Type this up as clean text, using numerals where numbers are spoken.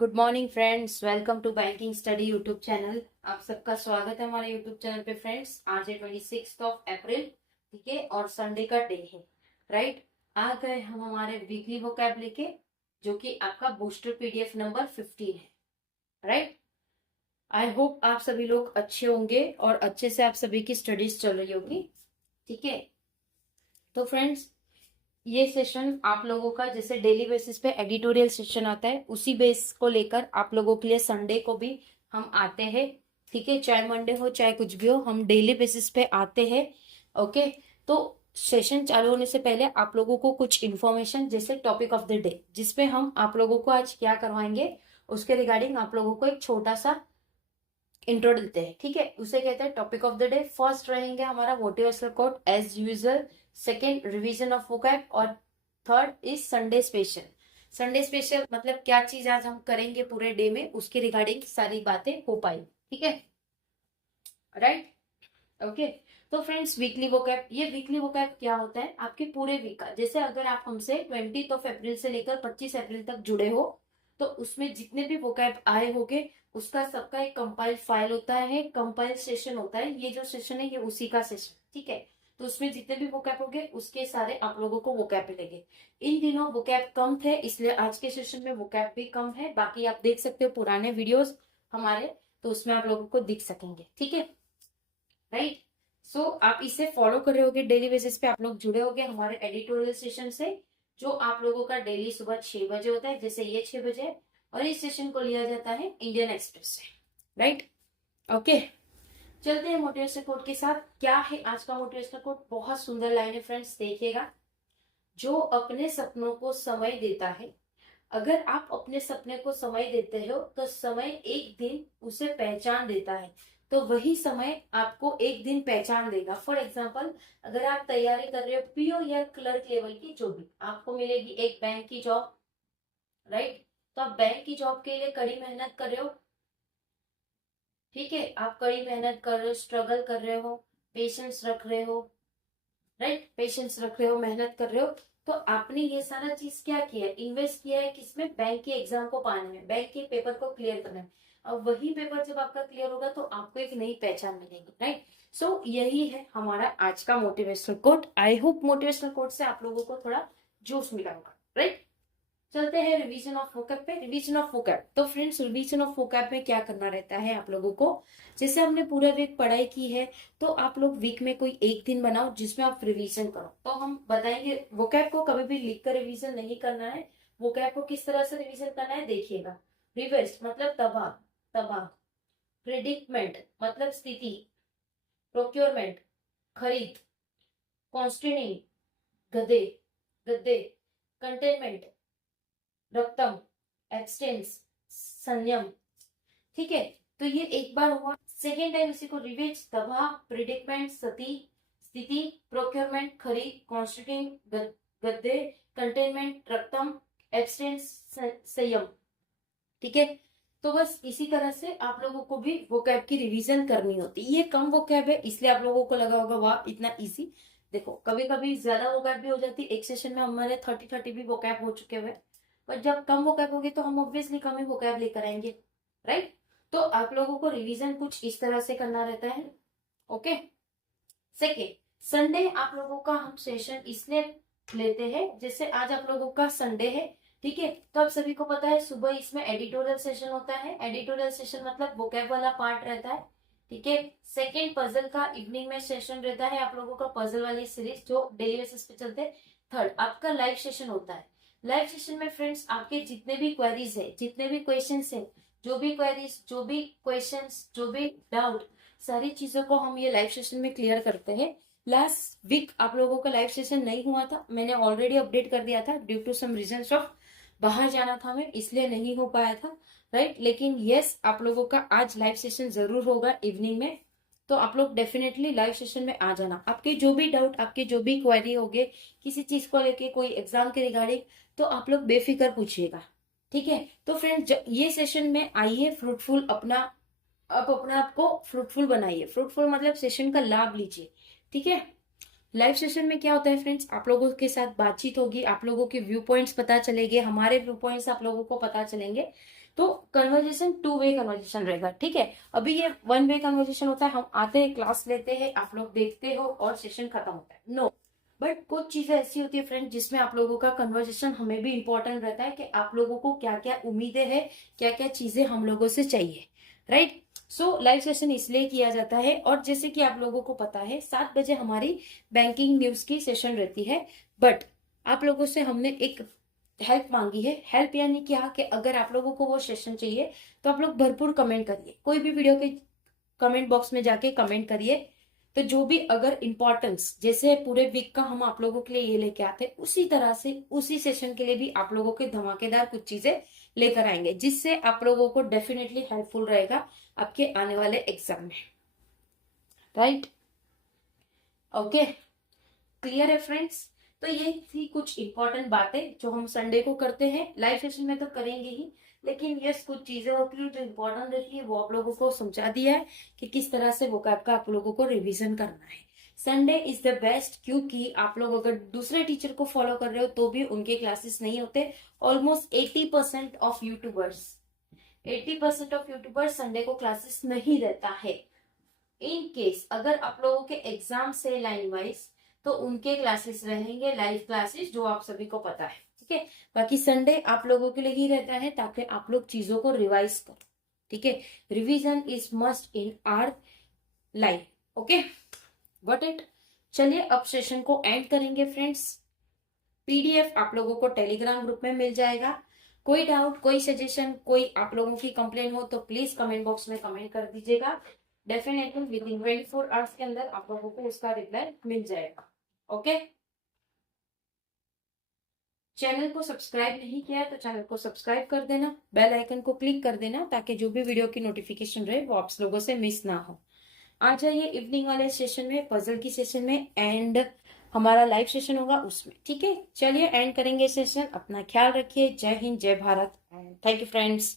Good morning friends, welcome to banking study YouTube channel. आप सबका स्वागत है हमारे यूट्यूब चैनल पे। फ्रेंड्स, आज है 26 अप्रैल, ठीक है, और संडे का डे है, राइट। आ गए हम हमारे वीकली वोकैब लेके, जो कि आपका बूस्टर पीडीएफ नंबर 15 है, राइट। आई होप आप सभी लोग अच्छे होंगे और अच्छे से आप सभी की स्टडीज चल रही होगी, ठीक है। तो फ्रेंड्स, ये सेशन आप लोगों का जैसे डेली बेसिस पे एडिटोरियल सेशन आता है, उसी बेस को लेकर आप लोगों के लिए संडे को भी हम आते हैं, ठीक है। चाहे मंडे हो चाहे कुछ भी हो, हम डेली बेसिस पे आते हैं, ओके। तो सेशन चालू होने से पहले आप लोगों को कुछ इन्फॉर्मेशन, जैसे टॉपिक ऑफ द डे, जिसपे हम आप लोगों को आज क्या करवाएंगे उसके रिगार्डिंग आप लोगों को एक छोटा सा इंट्रो देते हैं, ठीक है। उसे कहते हैं topic of the day. First रहेंगे हमारा motivational quote as usual, second revision of vocab, और third is Sunday special. Sunday special मतलब क्या चीज आज हम करेंगे पूरे डे में, उसके रिगार्डिंग सारी बातें हो पाई, ठीक है, राइट, ओके। तो फ्रेंड्स, वीकली वोकैब, ये वीकली वोकैब क्या होता है आपके पूरे वीक का। जैसे अगर आप हमसे 20 अप्रैल से लेकर 25 अप्रैल तक जुड़े हो, तो उसमें जितने भी वोकैब आए होंगे उसका सबका एक कंपाइल फाइल होता है, कंपाइल सेशन होता है। ये जो सेशन है ये उसी का सेशन, ठीक है। तो उसमें जितने भी वोकैब होंगे उसके सारे आप लोगों को वोकैब मिलेंगे। इन दिनों वोकैब कम थे, इसलिए आज के सेशन में वोकैब भी कम है। बाकी आप देख सकते हो पुराने वीडियोस हमारे, तो उसमें आप लोगों को दिख सकेंगे, ठीक है, राइट। सो आप इसे फॉलो कर रहे होगे, डेली बेसिस पे आप लोग जुड़े होगे हमारे एडिटोरियल सेशन से, जो आप लोगों का डेली सुबह 6 बजे होता है, जैसे ये 6 बजे है। और इस सेशन को लिया जाता है इंडियन एक्सप्रेस से, राइट, ओके। चलते हैं मोटिवेशनल कोट के साथ। क्या है आज का मोटिवेशनल कोट? बहुत सुंदर लाइन है फ्रेंड्स, देखिएगा। जो अपने सपनों को समय देता है, अगर आप अपने सपने को समय देते हो तो समय एक दिन उसे पहचान देता है, तो वही समय आपको एक दिन पहचान देगा। फॉर एग्जाम्पल, अगर आप तैयारी कर रहे हो पीओ या क्लर्क लेवल की, जो भी आपको मिलेगी एक बैंक की जॉब, राइट। तो आप बैंक की जॉब के लिए कड़ी मेहनत कर रहे हो, ठीक है, आप कड़ी मेहनत कर रहे हो, स्ट्रगल कर रहे हो, पेशेंस रख रहे हो, राइट, पेशेंस रख रहे हो, मेहनत कर रहे हो। तो आपने ये सारा चीज क्या किया है, इन्वेस्ट किया है किसमें? बैंक के एग्जाम को पाने में, बैंक के पेपर को क्लियर करने में। अब वही पेपर जब आपका क्लियर होगा तो आपको एक नई पहचान मिलेगी, राइट। सो यही है हमारा आज का motivational quote. I hope motivational quote से आप लोगों को थोड़ा जोश मिला होगा, राइट। चलते हैं रिवीजन ऑफ वोकैब पे। रिवीजन ऑफ वोकैब, तो फ्रेंड्स रिवीजन ऑफ वोकैब में क्या करना रहता है आप लोगों को? जैसे हमने पूरा वीक पढ़ाई की है, तो आप लोग वीक में कोई एक दिन बनाओ जिसमें आप रिवीजन करो। तो हम बताएंगे वोकैब को कभी भी लिख कर रिवीजन नहीं करना है। वोकैब को किस तरह से रिवीजन करना है देखिएगा। रिवर्स मतलब तबाह, तबाह। प्रिडिक्टमेंट मतलब स्थिति। प्रोक्योरमेंट खरीद। कॉन्स्टिनिंग गधे, गद्दे। कंटेनमेंट रक्तम। एब्सटेंस संयम, ठीक है। तो ये एक बार हुआ। सेकेंड टाइम इसी को रिवेज, तबाह, प्रिडिक्टमेंट सती, स्थिति, प्रोक्योरमेंट खरीद, कॉन्स्टिट्यूटिंग गद्दे, कंटेनमेंट रक्तम, एब्सटेंस संयम, ठीक है। तो बस इसी तरह से आप लोगों को भी वोकैब की रिवीजन करनी होती है। ये कम वोकैब है इसलिए आप लोगों को लगा होगा वाह इतना इजी। देखो कभी कभी ज्यादा वोकैब भी हो जाती है, एक सेशन में हमारे 30 भी वोकैब हो चुके हुए। पर जब कम वोकैब होगी तो हम ऑब्वियसली कम ही वोकैब लेकर आएंगे, राइट। तो आप लोगों को रिवीजन कुछ इस तरह से करना रहता है, ओके। सेकेंड, संडे आप लोगों का हम सेशन इसलिए लेते हैं, जैसे आज आप लोगों का संडे है, ठीक है। तो आप सभी को पता है सुबह इसमें एडिटोरियल सेशन होता है। एडिटोरियल सेशन मतलब वोकैब वाला पार्ट रहता है, ठीक है। सेकेंड, पजल का इवनिंग में सेशन रहता है आप लोगों का, पजल वाली सीरीज जो डेली बेसिस पे चलते हैं। थर्ड, आपका लाइव सेशन होता है। लाइव सेशन में फ्रेंड्स आपके जितने भी क्वेरीज है, जितने भी क्वेश्चंस है, जो भी क्वेरीज, जो भी क्वेश्चंस, जो भी डाउट, सारी चीजों को हम ये लाइव सेशन में क्लियर करते हैं। लास्ट वीक आप लोगों का लाइव सेशन नहीं हुआ था, मैंने ऑलरेडी अपडेट कर दिया था, due to some reasons of बाहर जाना था मैं, इसलिए नहीं हो पाया था, राइट। लेकिन यस, आप लोगों का आज लाइव सेशन जरूर होगा इवनिंग में। तो आप लोग डेफिनेटली लाइव सेशन में आ जाना। आपके जो भी डाउट, आपके जो भी क्वेरी होगे किसी चीज को लेके, कोई एग्जाम के रिगार्डिंग, तो आप लोग बेफिक्र पूछिएगा, ठीक है। तो फ्रेंड्स ये सेशन में आइए, फ्रूटफुल अपना, आप अपने आप को फ्रूटफुल बनाइए। फ्रूटफुल मतलब सेशन का लाभ लीजिए, ठीक है। लाइव सेशन में क्या होता है फ्रेंड्स, आप लोगों के साथ बातचीत होगी, आप लोगों के व्यू पॉइंट्स पता चलेंगे, हमारे व्यू पॉइंट्स आप लोगों को पता चलेंगे। तो कन्वर्जेशन 2 वे कन्वर्जेशन रहेगा, ठीक है। अभी ये 1 वे कन्वर्जेशन होता है, हम आते हैं, क्लास लेते हैं, आप लोग देखते हो और सेशन खत्म होता है, नो। बट कुछ चीजें ऐसी होती है फ्रेंड जिसमें आप लोगों का कन्वर्जेशन हमें भी इंपॉर्टेंट रहता है कि आप लोगों को क्या क्या उम्मीदें हैं, क्या क्या चीजें हम लोगों से चाहिए, राइट। सो लाइव सेशन इसलिए किया जाता है। और जैसे कि आप लोगों को पता है 7 बजे हमारी बैंकिंग न्यूज की सेशन रहती है, बट आप लोगों से हमने एक हेल्प मांगी है। हेल्प यानी क्या कि अगर आप लोगों को वो सेशन चाहिए तो आप लोग भरपूर कमेंट करिए, कोई भी वीडियो के कमेंट बॉक्स में जाके कमेंट करिए। तो जो भी अगर इम्पोर्टेंस, जैसे पूरे वीक का हम आप लोगों के लिए ये लेके आते हैं, उसी तरह से उसी सेशन के लिए भी आप लोगों के धमाकेदार कुछ चीजें लेकर आएंगे, जिससे आप लोगों को डेफिनेटली हेल्पफुल रहेगा आपके आने वाले एग्जाम में, राइट। ओके, क्लियर है फ्रेंड्स। तो ये थी कुछ इंपॉर्टेंट बातें जो हम संडे को करते हैं, लाइव सेशन में तो करेंगे ही, लेकिन यस कुछ चीजें होती है जो इंपॉर्टेंट रहती है, वो आप लोगों को समझा दिया है कि किस तरह से वोकैब का आप लोगों को रिवीजन करना है। संडे इज द बेस्ट, क्योंकि आप लोग अगर दूसरे टीचर को फॉलो कर रहे हो तो भी उनके क्लासेस नहीं होते। Almost 80% of YouTubers 80% of YouTubers Sunday को क्लासेस नहीं रहता है। इन केस अगर आप लोगों के एग्जाम से लाइन वाइज, तो उनके क्लासेस रहेंगे, लाइव क्लासेस, जो आप सभी को पता है, ठीक है। बाकी संडे आप लोगों के लिए ही रहता है ताकि आप लोग चीजों को रिवाइज करो, ठीक है। Revision is must in our life, okay, got it. चलिए अब सेशन को एंड करेंगे फ्रेंड्स। पीडीएफ आप लोगों को टेलीग्राम ग्रुप में मिल जाएगा। कोई डाउट, कोई सजेशन, कोई आप लोगों की कंप्लेन हो तो प्लीज कमेंट बॉक्स में कमेंट कर दीजिएगा। डेफिनेटली विद इन 24 आवर्स के अंदर आप लोगों को उसका रिप्लाई मिल जाएगा, ओके। चैनल को सब्सक्राइब नहीं किया तो चैनल को सब्सक्राइब कर देना, बेल आइकन को क्लिक कर देना, ताकि जो भी वीडियो की नोटिफिकेशन रहे वो आप लोगों से मिस ना हो। आ जाइए इवनिंग वाले सेशन में, पजल की सेशन में, एंड हमारा लाइव सेशन होगा उसमें, ठीक है। चलिए एंड करेंगे सेशन। अपना ख्याल रखिए। जय हिंद, जय भारत, थैंक यू फ्रेंड्स।